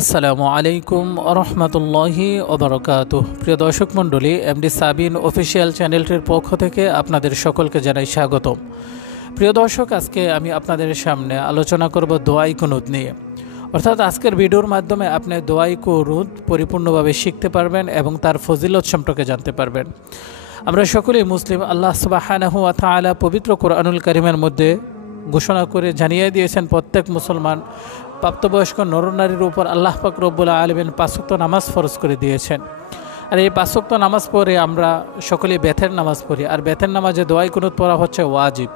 আসসালামু আলাইকুম রহমতুল্লাহি ওবরকাতুহ। প্রিয় দর্শক মণ্ডলী, এমডি সাবিন অফিসিয়াল চ্যানেলটির পক্ষ থেকে আপনাদের সকলকে জানাই স্বাগতম। প্রিয় দর্শক, আজকে আমি আপনাদের সামনে আলোচনা করব দোয়াই কুনুত নিয়ে। অর্থাৎ আজকের ভিডিওর মাধ্যমে আপনি দোয়াই কুনুত পরিপূর্ণভাবে শিখতে পারবেন এবং তার ফজিলত সম্পর্কে জানতে পারবেন। আমরা সকলেই মুসলিম। আল্লাহ সুবহানাহু ওয়া তাআলা পবিত্র কোরআনুল কারীমের মধ্যে ঘোষণা করে জানিয়ে দিয়েছেন, প্রত্যেক মুসলমান প্রাপ্তবয়স্ক নরনারীর উপর আল্লাহ পাক রব্বুল আলামিন 5 ওয়াক্ত নামাজ ফরজ করে দিয়েছেন। আর এই 5 ওয়াক্ত নামাজ পড়ে আমরা সকলেই বেতের নামাজ পড়ি, আর বেতের নামাজে দোয়াই কুনুত পড়া হচ্ছে ওয়াজিব।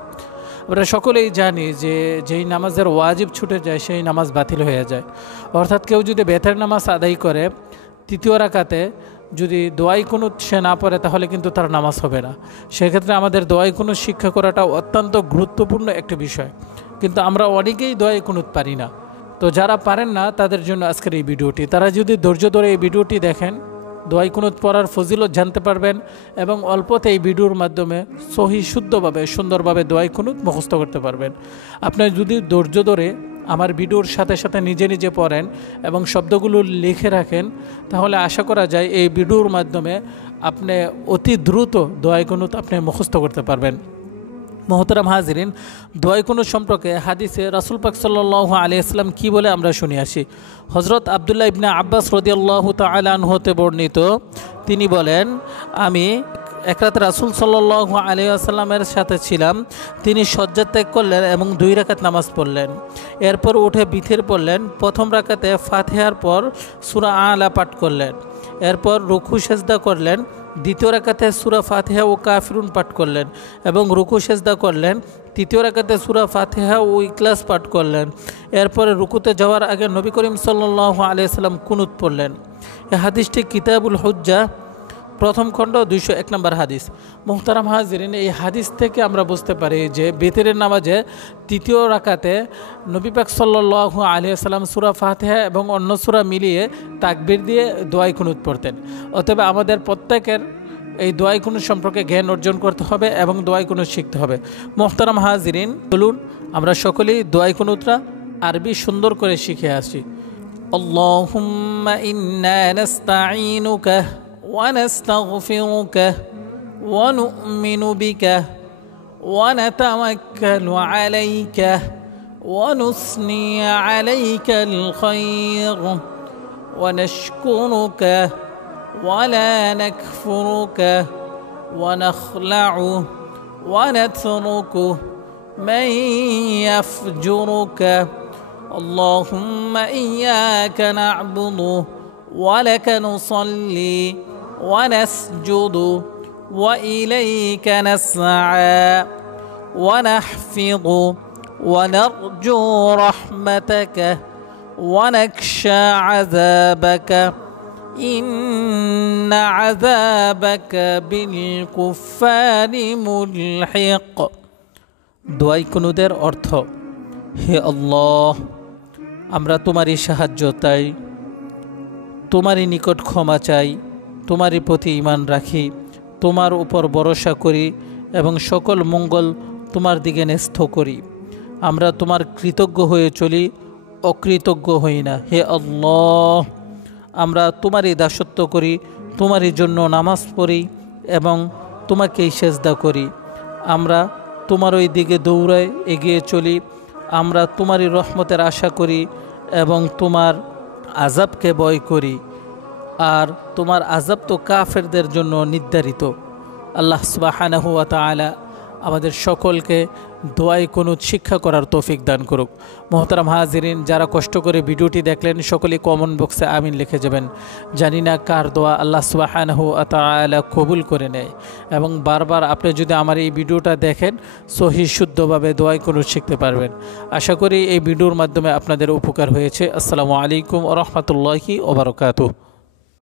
আমরা সকলেই জানি যে যেই নামাজের ওয়াজিব ছুটে যায় সেই নামাজ বাতিল হয়ে যায়। অর্থাৎ কেউ যদি বেতের নামাজ আদায় করে তৃতীয় রাকাতে যদি দোয়াই কুনুত সে না পড়ে তাহলে কিন্তু তার নামাজ হবে না। সেক্ষেত্রে আমাদের দোয়াই কুনুত শিক্ষা করাটা অত্যন্ত গুরুত্বপূর্ণ একটি বিষয়, কিন্তু আমরা অনেকেই দোয়াই কুনুত পারি না। তো যারা পারেন না তাদের জন্য আজকের এই ভিডিওটি, তারা যদি ধৈর্য ধরে এই ভিডিওটি দেখেন দোয়াই কুনুত পড়ার ফজিলত জানতে পারবেন এবং অল্পতে এই ভিডিওর মাধ্যমে সহি শুদ্ধভাবে সুন্দরভাবে দোয়াই কুনুত মুখস্থ করতে পারবেন। আপনি যদি ধৈর্য ধরে আমার ভিডিওর সাথে সাথে নিজে নিজে পড়েন এবং শব্দগুলো লিখে রাখেন, তাহলে আশা করা যায় এই ভিডিওর মাধ্যমে আপনি অতি দ্রুত দোয়াই কুনুত আপনি মুখস্থ করতে পারবেন। মোহতারাম হাজিরিন, দোয়াই কুনুত সম্পর্কে হাদিসে রাসূল পাক সাল্লাল্লাহু আলাইহি ওয়াসাল্লাম কি বলে আমরা শুনে আসি। হযরত আব্দুল্লাহ ইবনে আব্বাস রাদিয়াল্লাহু তাআলা আনহু হতে বর্ণিত, তিনি বলেন, আমি এক রাত রাসূল সাল্লাল্লাহু আলাইহি ওয়াসাল্লামের সাথে ছিলাম। তিনি শয্যা ত্যাগ করলেন এবং 2 রাকাত নামাজ পড়লেন। এরপর উঠে বিথির পড়লেন। প্রথম রাকাতে ফাতিহার পর সূরা আলা পাঠ করলেন। এরপর রুকু সেজদা করলেন। দ্বিতীয় রাকাতে সূরা ফাতিহা ও কাফিরুন পাঠ করলেন এবং রুকু সেজদা করলেন। তৃতীয় রাকাতে সূরা ফাতিহা ও ইখলাস পাঠ করলেন। এরপরে রুকুতে যাওয়ার আগে নবী করিম সাল্লাল্লাহু আলাইহি ওয়াসাল্লাম কুনুত পড়লেন। এই হাদিসটি কিতাবুল হুজ্জা প্রথম খণ্ড 201 নম্বর হাদিস। মুহতারাম হাজিরিন, এই হাদিস থেকে আমরা বুঝতে পারি যে বেতেরের নামাজে তৃতীয় রাকাতে নবী পাক সাল্লাল্লাহু আলাইহি ওয়াসাল্লাম সূরা ফাতিহা এবং অন্য সূরা মিলিয়ে তাকবীর দিয়ে দোয়াই কুনুত পড়তেন। অতএব আমাদের প্রত্যেকের এই দোয়াই কুনুত সম্পর্কে জ্ঞান অর্জন করতে হবে এবং দোয়াই কুনুত শিখতে হবে। মুহতারাম হাজিরিন, বলুন আমরা সকলেই দোয়াই কুনুতরা আরবি সুন্দর করে শিখে আসি। আল্লাহুম্মা ইন্না নাস্তাঈনুকা ونستغفرك ونؤمن بك ونتوكل عليك ونثني عليك الخير ونشكرك ولا نكفرك ونخلع ونترك من يفجرك اللهم إياك نعبد ولك نصلي ونسجد وإليك نسعى ونحفظ ونرجو رحمتك ونخشى عذابك إن عذابك بالكفار ملحق। দোয়াই কুনুতের অর্থ: হে আল্লাহ, আমরা তোমারই সাহায্য চাই, তোমারই নিকট ক্ষমা চাই, তোমারই প্রতি ঈমান রাখি, তোমার উপর ভরসা করি এবং সকল মঙ্গল তোমার দিকে ন্যস্ত করি। আমরা তোমার কৃতজ্ঞ হয়ে চলি, অকৃতজ্ঞ হই না। হে আল্লাহ, আমরা তোমারই দাসত্ব করি, তোমারই জন্য নামাজ পড়ি এবং তোমাকেই সেজদা করি। আমরা তোমার ওই দিকে দৌড়ায় এগিয়ে চলি। আমরা তোমারই রহমতের আশা করি এবং তোমার আযাবকে ভয় করি, আর তোমার আযাব তো কাফেরদের জন্য নির্ধারিত। আল্লাহ সুবহানাহু ওয়া তাআলা আমাদের সকলকে দোয়াই কুনুত শিক্ষা করার তৌফিক দান করুক। মুহতারাম হাজিরিন, যারা কষ্ট করে ভিডিওটি দেখলেন সকলেই কমেন্ট বক্সে আমিন লিখে যাবেন। জানি না কার দোয়া আল্লাহ সুবহানাহু ওয়া তাআলা কবুল করে নেয়, এবং বারবার আপনি যদি আমার এই ভিডিওটা দেখেন সহি শুদ্ধভাবে দোয়াই কুনুত শিখতে পারবেন। আশা করি এই ভিডিওর মাধ্যমে আপনাদের উপকার হয়েছে। আসসালামু আলাইকুম ওয়া রাহমাতুল্লাহি ওয়া বারাকাতুহু।